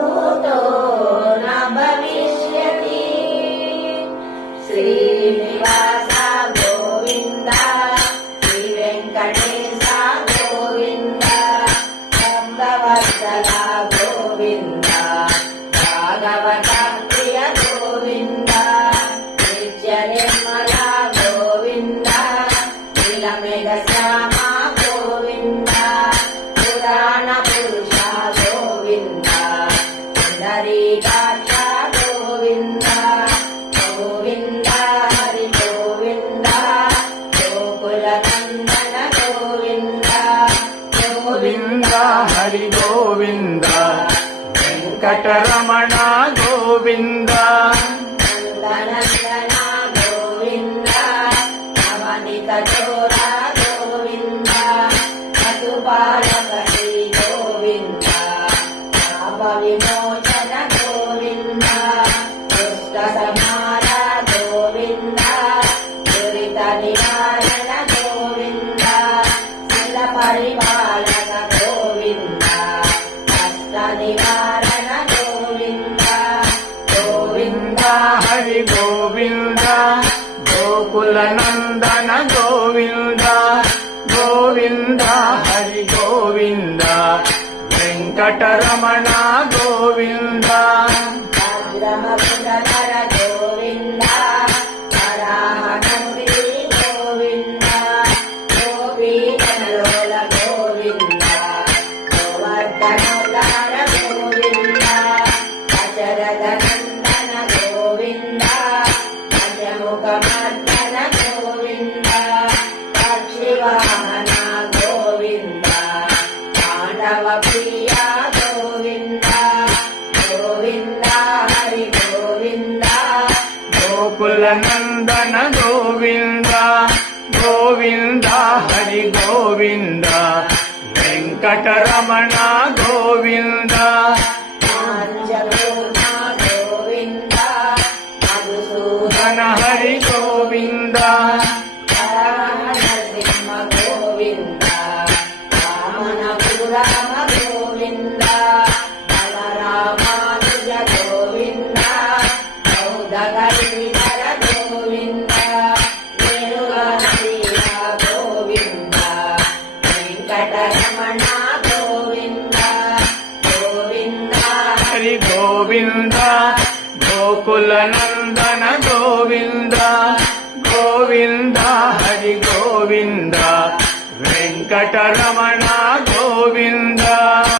भूतो न भविष्यति। श्रीनिवास गोविन्द श्रीवेङ्कटेश गोविन्द भक्तवत्सल गोविन्द भागवत प्रिय गोविन्द नित्य निर्मल गोविन्द नीलमेघ श्याम गोविन्द पुराण पुरुष गोविन्द पुंडरीकाक्ष गोविन्द गोविन्द हरि गोविन्द गोकुलनन्दन गोविन्द गोविन्द हरि गोविन्द वेङ्कटरमण गोविन्द नन्दनन्दन गोविन्द नवनीत चोर गोविन्द पशुपालक श्री गोविन्द पाप विमोचन गोविन्द दुष्ट संहार गोविन्द दुरित निवारण गोविन्द शील परिपालक गोविन्द कष्ट निवारण गोविन्द गोविन्द हरि गोविन्द गोकुलनन्दन गोविन्द गोविन्द हरि गोविन्द वेङ्कटरमण गोविन्द भद्रमपुरधर गोविन्द वराहनन्दी गोविन्द गोपीजनलोल गोविन्द गोवर्धनोद्धार गोविन्द दशरथनन्दन गोविन्द पंचमुखमर्दन गोविन्द पक्षिवाहन गोविन्द पाण्डव प्रिय गोविन्द गोविन्द हरि गोविन्द गोकुलनन्दन गोविन्द गोविन्द हरि गोविन्द वेङ्कटरमण गोविन्द पाञ्चभूत गोविन्द मधुसूदन धन हरि गोविन्द नरसिंह गोविन्द वामनपुराम गोविन्द बलरामानुज गोविन्द बौद्धगरीधर गोविन्द वेणुगणवीर गोविन्द वेङ्कटरमण गोविन्द गोविन्द हरि गोविन्द गोकुलनन्दन गोविन्द गोविन्द हरि गोविन्द वेङ्कटरमण गोविन्द।